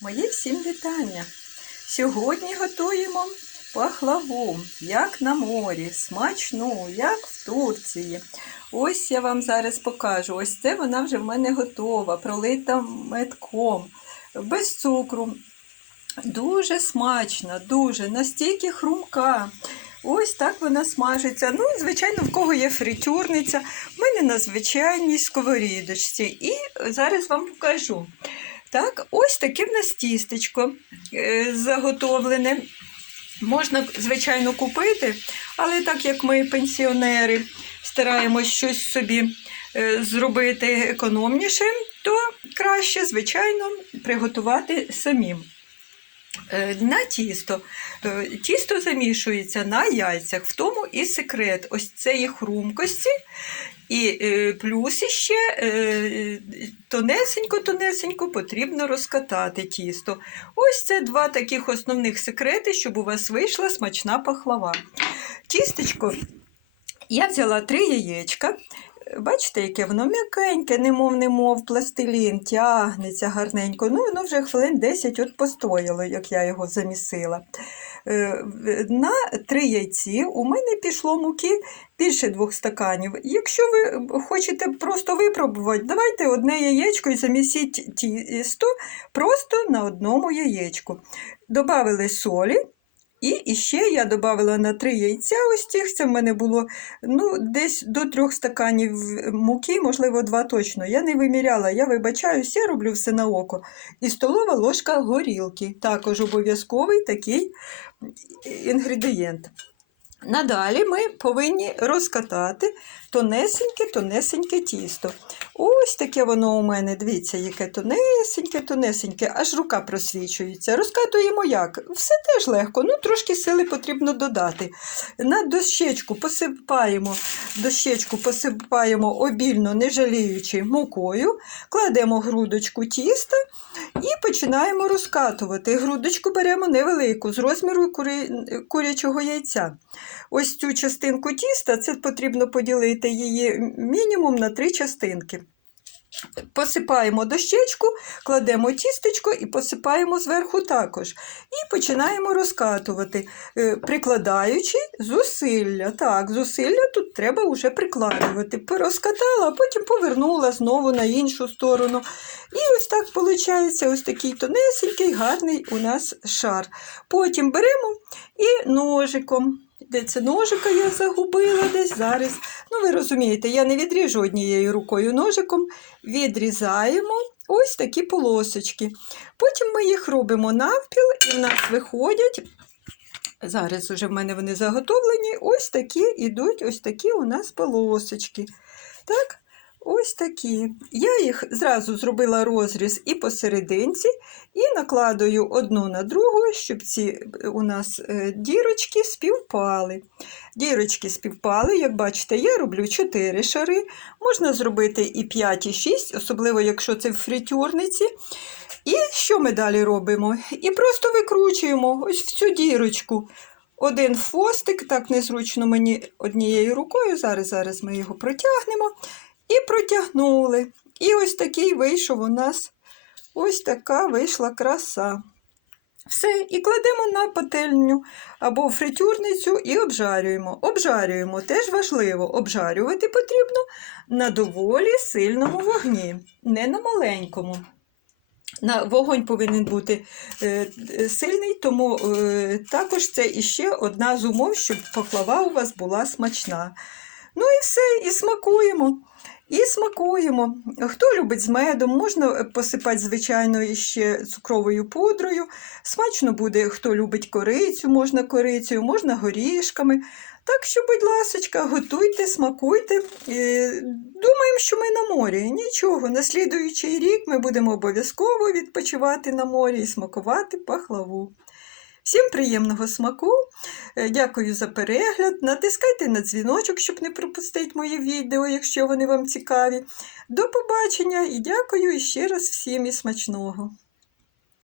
Мої всім вітання. Сьогодні готуємо пахлаву, як на морі, смачну, як в Турції. Ось я вам зараз покажу. Ось це вона вже в мене готова, пролита метком, без цукру. Дуже смачна, дуже, настільки хрумка. Ось так вона смажиться. Ну, звичайно, в кого є фритюрниця. В мене на звичайній сковорідочці. І зараз вам покажу. Так, ось таке в нас тістечко е, заготовлене. Можна, звичайно, купити, але так як ми пенсіонери стараємось щось собі е, зробити економніше, то краще, звичайно, приготувати самим. Е, На тісто. Е, Тісто замішується на яйцях, в тому і секрет ось цієї хрумкості. І е, плюс іще е, тонесенько-тонесенько потрібно розкатати тісто. Ось це два таких основних секрети, щоб у вас вийшла смачна пахлава. Тістечко я взяла три яєчка. Бачите, яке воно м'якеньке, немов немов пластилін, тягнеться гарненько. Ну, воно вже хвилин 10 от постояло, як я його замісила. Е, На три яйці у мене пішло муки більше двох стаканів. Якщо ви хочете просто випробувати, давайте одне яєчко і замісіть тісто просто на одному яєчку. Добавили солі. І ще я додавала на три яйця ось тих, це в мене було ну, десь до трьох стаканів муки, можливо, два точно. Я не виміряла, я вибачаюся, я роблю все на око. І столова ложка горілки, також обов'язковий такий інгредієнт. Надалі ми повинні розкатати тонесеньке-тонесеньке тісто. Ось таке воно у мене, дивіться, яке тонесеньке, тонесеньке, аж рука просвічується. Розкатуємо як? Все теж легко, ну трошки сили потрібно додати. На дощечку посипаємо, дощечку посипаємо обільно, не жаліючи мукою, кладемо грудочку тіста і починаємо розкатувати. Грудочку беремо невелику, з розміру кури... курячого яйця. Ось цю частинку тіста, це потрібно поділити її мінімум на три частинки. Посипаємо дощечку, кладемо тістечко і посипаємо зверху також. І починаємо розкатувати, е, прикладаючи зусилля. Так, зусилля тут треба вже прикладувати. Розкатала, а потім повернула знову на іншу сторону. І ось так виходить ось такий тонесенький, гарний у нас шар. Потім беремо і ножиком. Де це ножика я загубила десь зараз. Ну, ви розумієте, я не відріжу однією рукою ножиком, відрізаємо ось такі полосочки. Потім ми їх робимо навпіл, і в нас виходять. Зараз уже в мене вони заготовлені. Ось такі ідуть, ось такі у нас полосочки. Так, ось такі. Я їх зразу зробила розріз і посерединці, і накладаю одну на другу, щоб ці е, у нас е, дірочки співпали. Дірочки співпали, як бачите, я роблю 4 шари. Можна зробити і 5, і 6, особливо якщо це в фритюрниці. І що ми далі робимо? І просто викручуємо ось в цю дірочку. Один фостик, так незручно мені однією рукою. Зараз, зараз ми його протягнемо. І протягнули. І ось такий вийшов у нас ось така вийшла краса. Все, і кладемо на пательню або фритюрницю і обжарюємо. Обжарюємо теж важливо. Обжарювати потрібно на доволі сильному вогні, не на маленькому. На вогонь повинен бути е, сильний, тому е, також це іще одна з умов, щоб пахлава у вас була смачна. Ну і все, і смакуємо. І смакуємо. Хто любить з медом, можна посипати, звичайно, іще цукровою пудрою. Смачно буде, хто любить корицю, можна корицею, можна горішками. Так що, будь ласочка, готуйте, смакуйте. Е, Думаємо, що ми на морі. Нічого, на слідуючий рік ми будемо обов'язково відпочивати на морі і смакувати пахлаву. Всім приємного смаку. Е, Дякую за перегляд. Натискайте на дзвіночок, щоб не пропустити мої відео, якщо вони вам цікаві. До побачення і дякую ще раз всім і смачного.